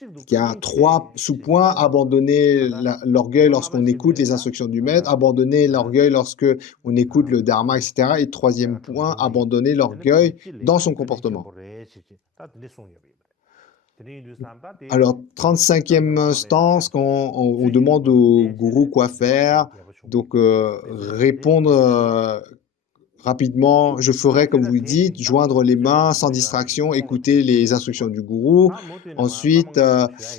Il y a 3 sous-points: abandonner l'orgueil lorsqu'on écoute les instructions du maître, abandonner l'orgueil lorsque on écoute le dharma, etc. Et 3e point, abandonner l'orgueil dans son comportement. Alors, 35e stance, quand on demande au gourou quoi faire, donc répondre rapidement: je ferai comme vous dites, joindre les mains sans distraction, écouter les instructions du gourou. Ensuite,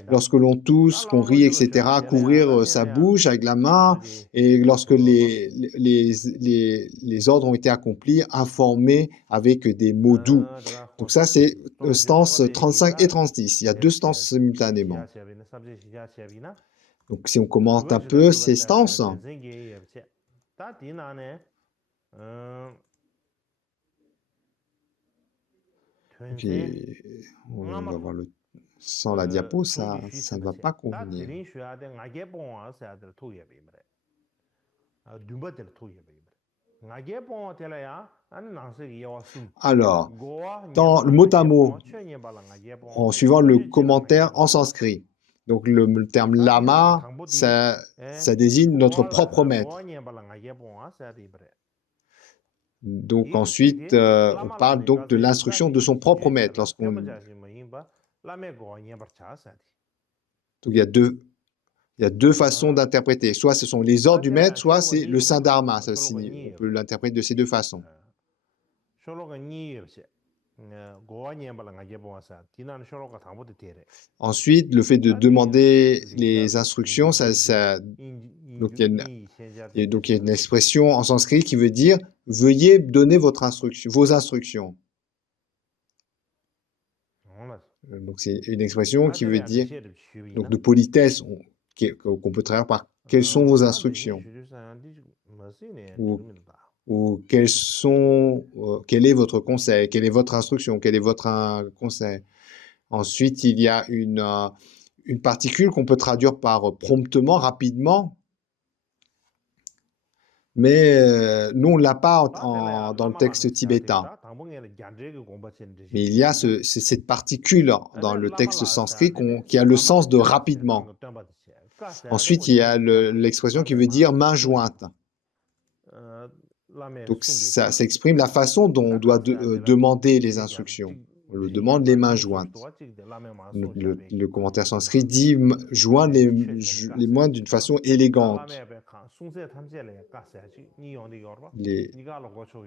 lorsque l'on tousse, qu'on rit, etc., couvrir sa bouche avec la main. Et lorsque les ordres ont été accomplis, informer avec des mots doux. Donc ça, c'est stance 35 et 36. Il y a 2 stances simultanément. Donc si on commente un peu ces stances, ok, on va voir sans la diapo, ça ne va pas convenir. Alors, dans le mot à mot, en suivant le commentaire en sanskrit, donc le terme lama, ça désigne notre propre maître. Donc ensuite, on parle donc de l'instruction de son propre maître. Donc il y a deux façons d'interpréter. Soit ce sont les ordres du maître, soit c'est le saint dharma. Ça on peut l'interpréter de ces 2 façons. Ensuite, le fait de demander les instructions, donc il y a une expression en sanskrit qui veut dire « veuillez donner vos instructions ». Donc c'est une expression qui veut dire, donc de politesse, qu'on peut traduire par « quelles sont vos instructions ?» ou quel est votre conseil, quelle est votre instruction, quel est votre conseil. Ensuite, il y a une particule qu'on peut traduire par promptement, rapidement, mais nous, on ne l'a pas dans le texte tibétain. Mais il y a cette particule dans le texte sanskrit qui a le sens de rapidement. Ensuite, il y a l'expression qui veut dire main jointe. Donc, ça exprime la façon dont on doit demander les instructions. On le demande les mains jointes. Le commentaire sanskrit dit joindre les mains d'une façon élégante.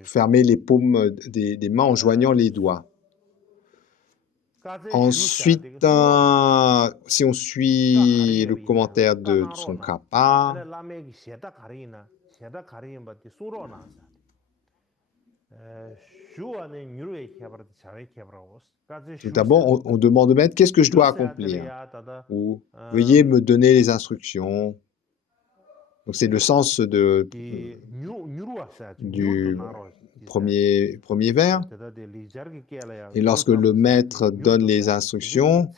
Fermer les paumes des mains en joignant les doigts. Ensuite, si on suit le commentaire de Tsongkhapa, tout d'abord, on demande au maître « qu'est-ce que je dois accomplir ?» ou « veuillez me donner les instructions ». Donc c'est le sens du premier vers. Et lorsque le maître donne les instructions,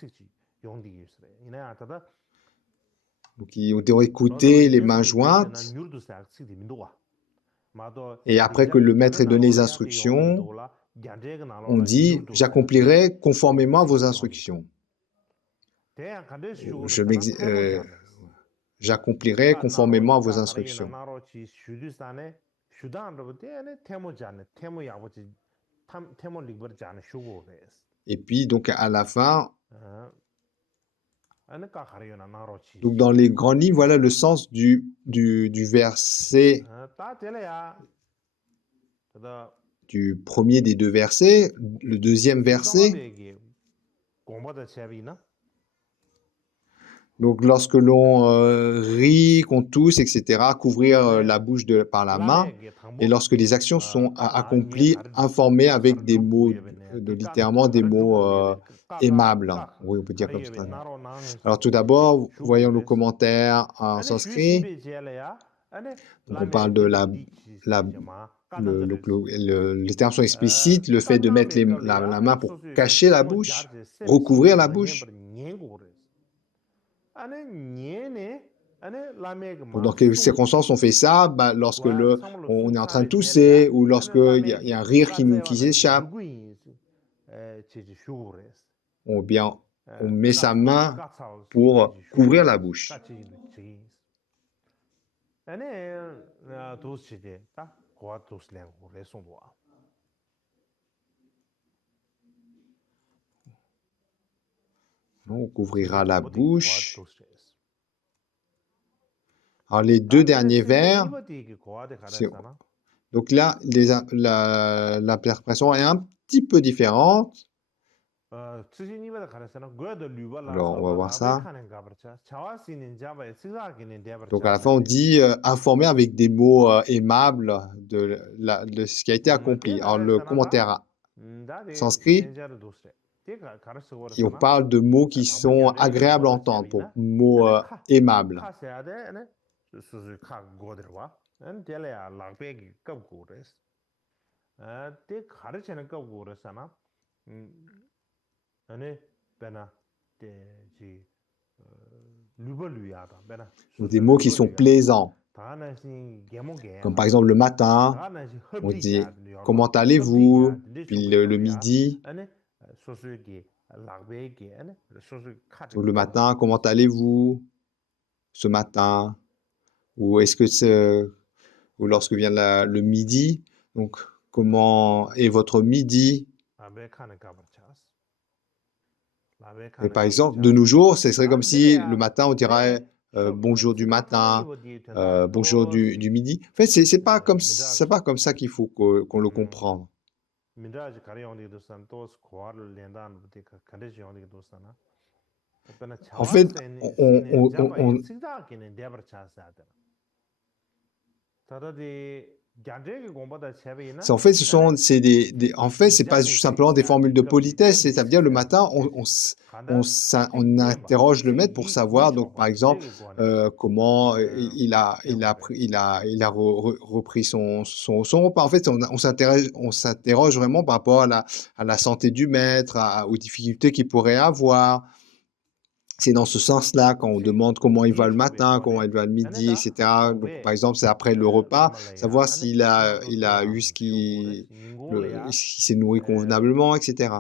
donc ils ont écouté les mains jointes. Et après que le maître ait donné les instructions, on dit « j'accomplirai conformément à vos instructions ». J'accomplirai conformément à vos instructions. Et puis, donc, à la fin, donc dans les grands livres, voilà le sens du verset, du premier des 2 versets, le 2e verset. Donc, lorsque l'on rit, qu'on tousse, etc., couvrir la bouche par la main. Et lorsque les actions sont accomplies, informer avec des mots, littéralement des mots aimables. Oui, on peut dire comme ça. Alors, tout d'abord, voyons le commentaire en sanskrit. Donc, on parle de les termes sont explicites, le fait de mettre la main pour cacher la bouche, recouvrir la bouche. Dans quelles circonstances on fait ça? Lorsque on est en train de tousser ou lorsqu'il y a un rire qui s'échappe. ou bien on met sa main pour couvrir la bouche. On couvrira la bouche. Alors les deux derniers vers, donc là, l'interprétation est un petit peu différente. Alors, on va voir ça. Donc, à la fin, on dit informer avec des mots aimables de ce qui a été accompli. Alors, le commentaire sanskrit, et on parle de mots qui sont agréables à entendre, pour mots aimables. Donc, des mots qui sont plaisants. Comme par exemple le matin, on dit comment allez-vous, puis le midi. Donc, le matin, comment allez-vous ce matin, ou est-ce que c'est, ou lorsque vient le midi, donc comment est votre midi? Et par exemple, de nos jours, ce serait comme si le matin, on dirait bonjour du matin, bonjour du midi. En fait, c'est pas comme ça qu'il faut qu'on le comprenne. En fait, en fait, en fait, c'est pas simplement des formules de politesse, c'est-à-dire le matin, on interroge le maître pour savoir, donc par exemple, comment il a repris son repas. En fait, on s'interroge vraiment par rapport à la santé du maître, aux difficultés qu'il pourrait avoir. C'est dans ce sens-là, quand on demande comment il va le matin, comment il va le midi, etc. Donc, par exemple, c'est après le repas, savoir s'il a eu s'il s'est nourri convenablement, etc.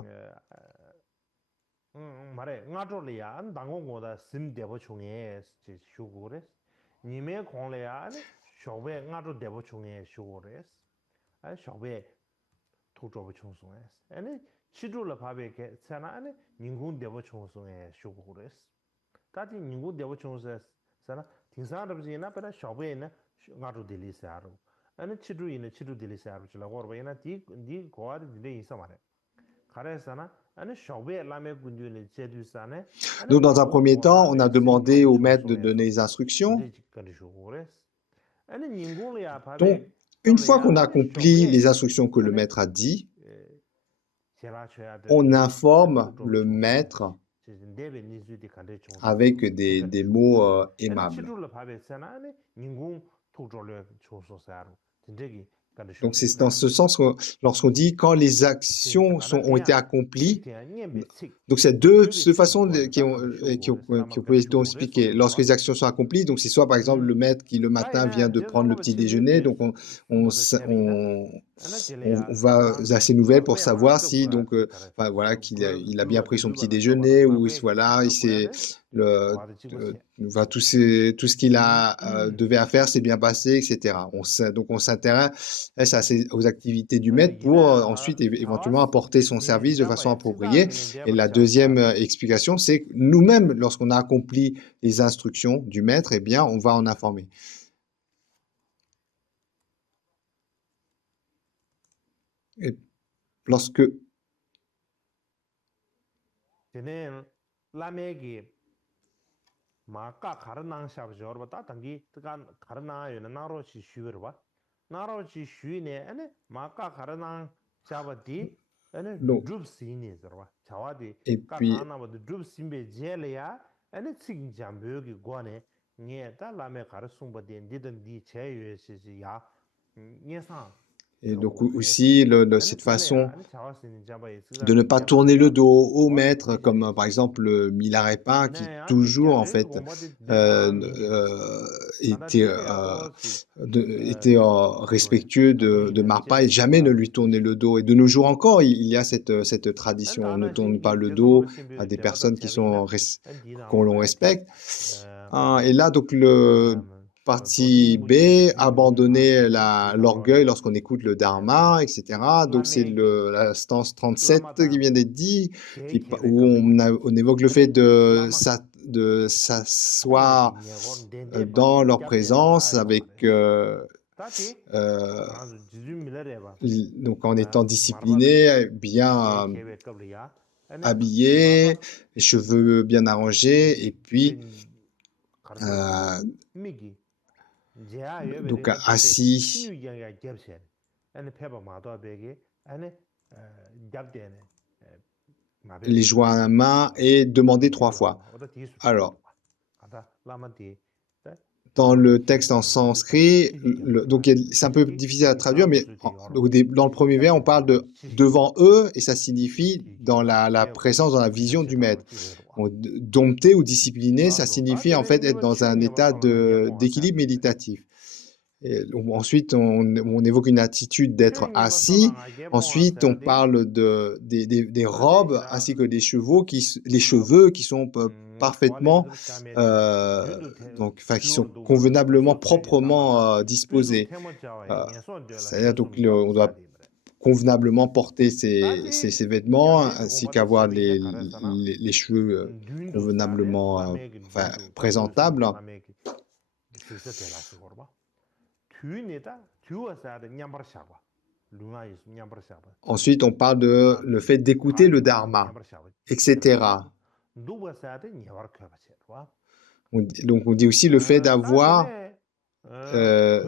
Donc, dans un premier temps, on a demandé au maître de donner les instructions. Donc, une fois qu'on a accompli les instructions que le maître a dit, on informe le maître avec des mots aimables. Donc, c'est dans ce sens que lorsqu'on dit quand les actions ont été accomplies, donc c'est deux façons qui peuvent être expliquées. Lorsque les actions sont accomplies, donc c'est soit par exemple le maître qui le matin vient de prendre le petit déjeuner, donc on va à ses nouvelles pour savoir si donc enfin, voilà qu'il a bien pris son petit déjeuner, ou voilà tout ce qu'il a devait à faire s'est bien passé, etc. Donc on s'intéresse aux activités du maître pour ensuite éventuellement apporter son service de façon appropriée. Et la deuxième explication, c'est que nous-mêmes, lorsqu'on a accompli les instructions du maître, eh bien, on va en informer. Et lorsque donc, et puis Et donc aussi cette façon de ne pas tourner le dos au maître, comme par exemple Milarepa, qui toujours en fait était, respectueux de Marpa et jamais ne lui tournait le dos. Et de nos jours encore, il y a cette tradition. On ne tourne pas le dos à des personnes qu'on l'on respecte. Et là, donc le partie B, abandonner l'orgueil lorsqu'on écoute le Dharma, etc. Donc c'est la stance 37 qui vient d'être dit, où on évoque le fait de s'asseoir dans leur présence avec donc en étant discipliné, bien habillé, les cheveux bien arrangés, et puis donc assis les joints à la main et demander 3 fois. Alors, dans le texte en sanskrit, donc c'est un peu difficile à traduire, mais dans le premier vers, on parle de devant eux, et ça signifie dans la présence, dans la vision du maître. Dompté ou discipliné, ça signifie en fait être dans un état d'équilibre méditatif. Et ensuite, on évoque une attitude d'être assis. Ensuite, on parle des robes ainsi que des les cheveux qui sont parfaitement, qui sont convenablement, proprement disposés. C'est-à-dire donc on doit convenablement porter ses vêtements ainsi qu'avoir les cheveux convenablement présentables. Ensuite, on parle de le fait d'écouter le Dharma, etc. Donc, on dit aussi le fait d'avoir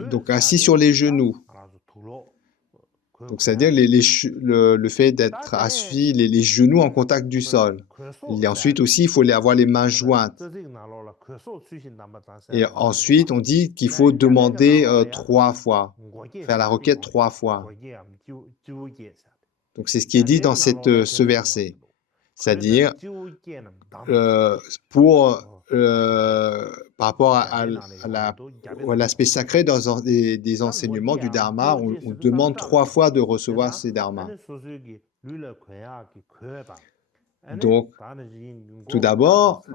donc assis sur les genoux. Donc, c'est-à-dire le fait d'être assis, les genoux en contact du sol. Et ensuite aussi, il faut avoir les mains jointes. Et ensuite, on dit qu'il faut demander 3 fois, faire la requête 3 fois. Donc, c'est ce qui est dit dans ce verset. C'est-à-dire, par rapport à l'aspect sacré des enseignements du Dharma, on demande 3 fois de recevoir ces Dharmas. Donc, tout d'abord,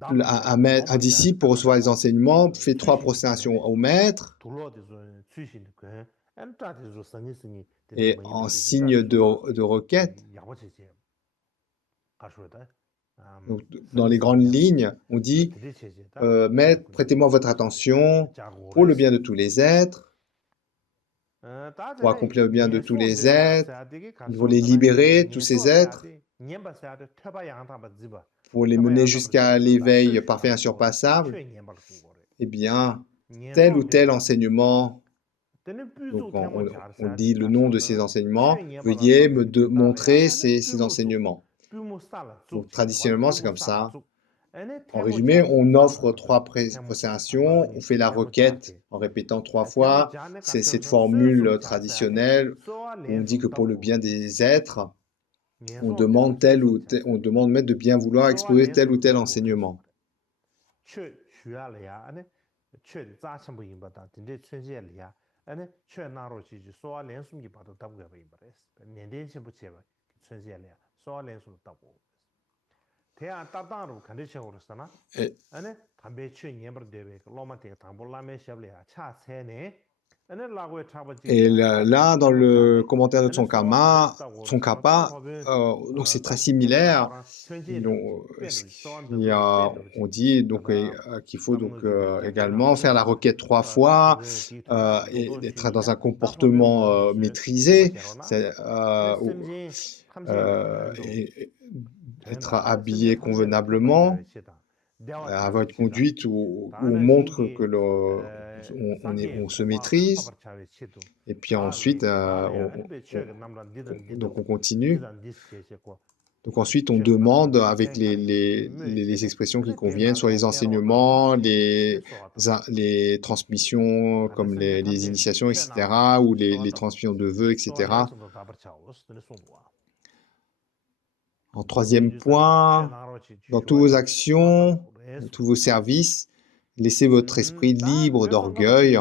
un disciple, pour recevoir les enseignements, fait 3 prosternations au maître, et en signe de requête. Donc, dans les grandes lignes, on dit maître, prêtez-moi votre attention pour le bien de tous les êtres, pour accomplir le bien de tous les êtres, pour les libérer, tous ces êtres, pour les mener jusqu'à l'éveil parfait insurpassable. Eh bien, tel ou tel enseignement, donc on dit le nom de ces enseignements, veuillez me montrer ces enseignements. Donc, traditionnellement, c'est comme ça. En résumé, on offre 3 prosternations, on fait la requête en répétant 3 fois. C'est cette formule traditionnelle où on dit que pour le bien des êtres, on demande maître de bien vouloir exposer tel ou tel enseignement. Et là, dans le commentaire de Tsongkhapa, donc c'est très similaire. On dit donc qu'il faut donc également faire la requête 3 fois et être dans un comportement maîtrisé, et être habillé convenablement, avoir une conduite où on montre que on se maîtrise. Et puis ensuite, donc on continue. Donc ensuite, on demande avec les expressions qui conviennent sur les enseignements, les transmissions comme les initiations, etc., ou les transmissions de vœux, etc. En troisième point, dans tous vos actions, dans tous vos services, laissez votre esprit libre d'orgueil.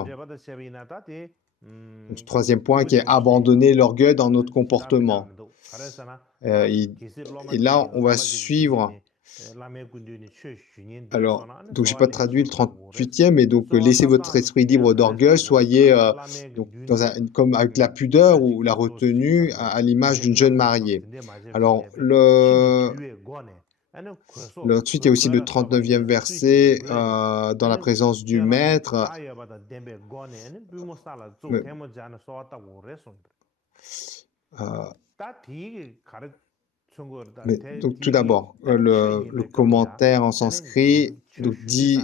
Donc, troisième point qui est abandonner l'orgueil dans notre comportement. Et là, on va suivre. Alors, donc j'ai pas traduit le 38e, mais donc laissez votre esprit libre d'orgueil, soyez donc comme avec la pudeur ou la retenue à l'image d'une jeune mariée. Alors, ensuite, il y a aussi le 39e verset, dans la présence du maître. Donc tout d'abord, le commentaire en sanskrit donc, dit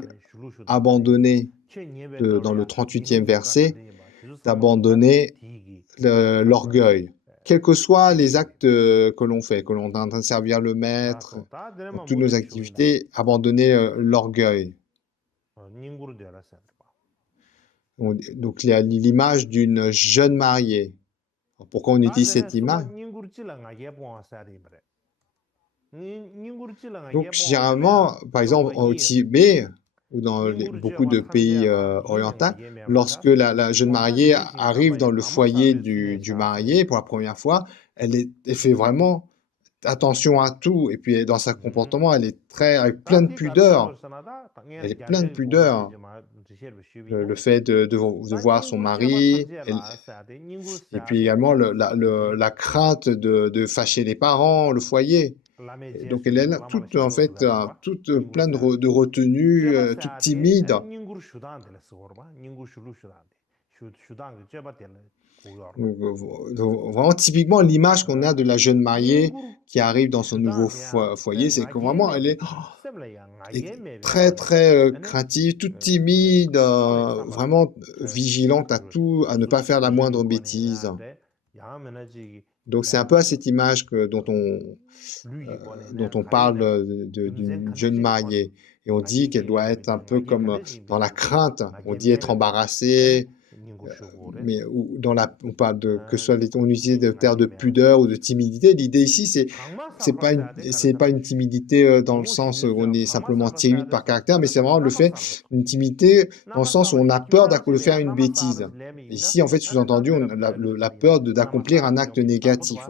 abandonner dans le 38e verset, d'abandonner l'orgueil. Quels que soient les actes que l'on fait, que l'on est en train de servir le maître, dans toutes nos activités, abandonner l'orgueil. Donc il y a l'image d'une jeune mariée. Alors, pourquoi on utilise cette image? Donc généralement, par exemple au Tibet ou dans beaucoup de pays orientaux, lorsque la jeune mariée arrive dans le foyer du marié pour la première fois, elle fait vraiment attention à tout. Et puis dans son comportement, elle est avec plein de pudeur. Elle est pleine de pudeur. Le fait de voir son mari, et puis également la crainte de fâcher les parents, le foyer. Et donc elle est là, toute en fait, toute pleine de retenue, toute timide. Donc, vraiment typiquement l'image qu'on a de la jeune mariée qui arrive dans son nouveau foyer, c'est que vraiment elle est très très craintive, toute timide, vraiment vigilante à tout, à ne pas faire la moindre bêtise. Donc c'est un peu à cette image dont on parle d'une jeune mariée. Et on dit qu'elle doit être un peu comme dans la crainte, on dit être embarrassée, mais on parle que ce soit on utilise des termes de pudeur ou de timidité. L'idée ici, c'est pas une timidité dans le sens où on est simplement timide par caractère, mais c'est vraiment une timidité dans le sens où on a peur de faire une bêtise. Ici, en fait, sous-entendu, on a la peur d'accomplir un acte négatif.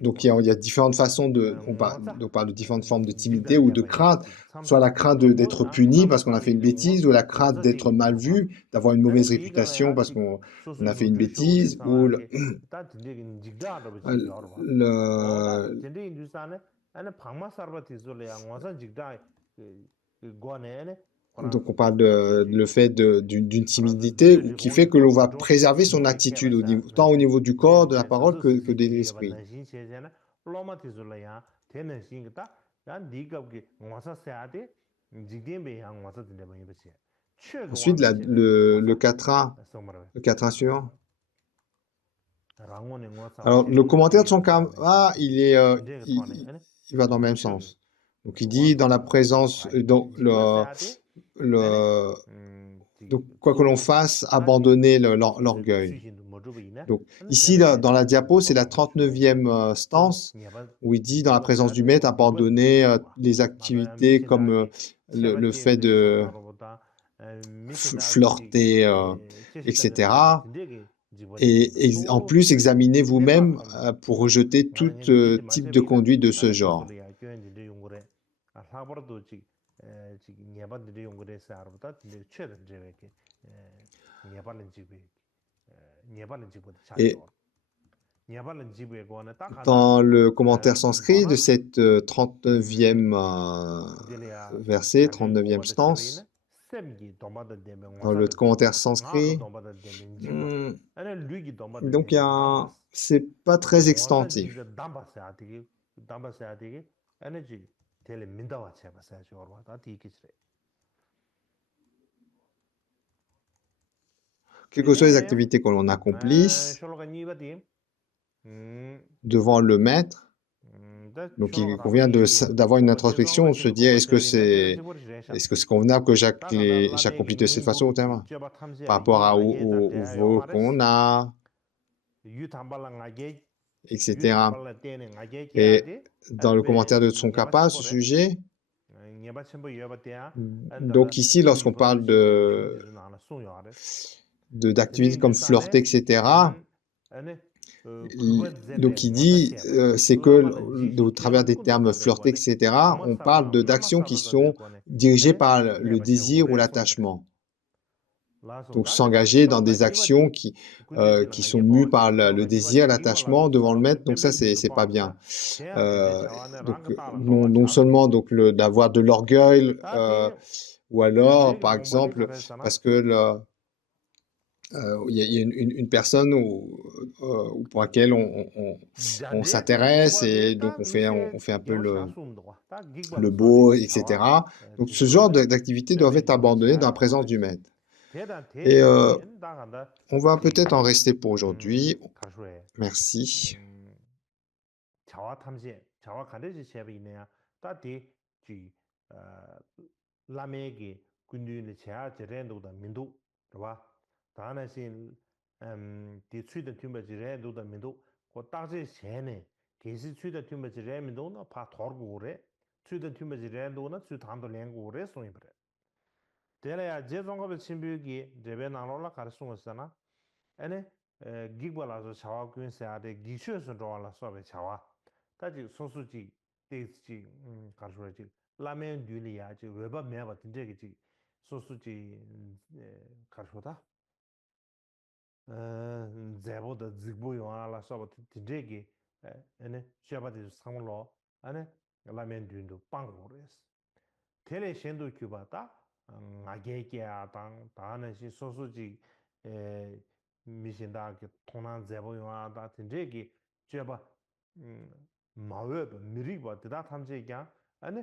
Donc, il y a différentes façons on parle de différentes formes de timidité ou de crainte, soit la crainte d'être puni parce qu'on a fait une bêtise, ou la crainte d'être mal vu, d'avoir une mauvaise réputation parce qu'on a fait une bêtise, ou donc on parle le fait d'une timidité qui fait que l'on va préserver son attitude tant au niveau du corps, de la parole que de l'esprit. Ensuite, le 4A, le 4A suivant. Alors, le commentaire de son karma, il va dans le même sens. Donc, il dit dans la présence, donc quoi que l'on fasse, abandonner l'orgueil. Donc, ici, dans la diapo, c'est la 39e stance, où il dit, dans la présence du maître, abandonner les activités comme le fait de flirter, etc. Et en plus, examinez vous-même pour rejeter tout type de conduite de ce genre. Et dans le commentaire sanskrit de cette 39e verset, 39e stance, dans le commentaire sanskrit, donc c'est pas très extensif. quelles que soient les activités que l'on accomplisse devant le maître, donc il convient d'avoir une introspection, se dire est-ce que c'est convenable que j'accomplisse de cette façon ou autrement, par rapport aux vœux qu'on a, etc. Et dans le commentaire de Tsongkhapa à ce sujet, donc ici, lorsqu'on parle d'activités comme flirter, etc., donc il dit, c'est que au travers des termes flirter, etc., on parle d'actions qui sont dirigées par le désir ou l'attachement. Donc s'engager dans des actions qui sont mues par le désir, l'attachement devant le maître, donc ça c'est pas bien. Donc non seulement donc d'avoir de l'orgueil, ou alors par exemple parce que il y a une personne pour laquelle on s'intéresse et donc on fait un peu le beau, etc. Donc ce genre d'activités doivent être abandonnées dans la présence du maître. Et on va peut-être en rester pour aujourd'hui. Merci. 자화 탐지, 자화 간대지 셰비네야 따디 지 라메기 군두의 제아 제렌도다 민도 봐 다나신 디 취의 튜머 제렌도다 민도 고 따지 셰네 게시 취의 튜머 제렌도나 파 토르고레 취의 튜머 제렌도나 취 담도 랭고레 소이브레 데라야 제종업의 신비기 제베나로라 가르송었잖아 아니 기발아서 자화 군세아데 기슈에서 들어와라 수업에 자화 다지 소수지 데이지 가르쳐지 라멘 듀리아지 웹업 매바 된제기지 소수지 가르쳐다 제보다 직보요 알아 수업 된제기 에네 샤바디 상물로 아니 라멘 듀도 빵고레스 텔레 셴도 큐바다 아게게야 당 다나시 소수지 에 미신다 그 통난 제보요 다 된제기 쥐바 마웨브 미리바 드다 탐제기야 아니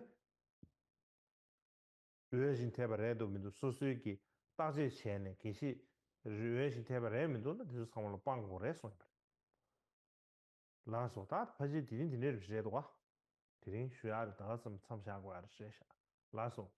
유해진 테바레도 민도 소수기 따제 셴네 계시 유해진 테바레 민도 그 상물로 빵고레서 라소다 파지 디닌 디네르 제도가 디린 슈야 다스 참샤고 알셰샤 라소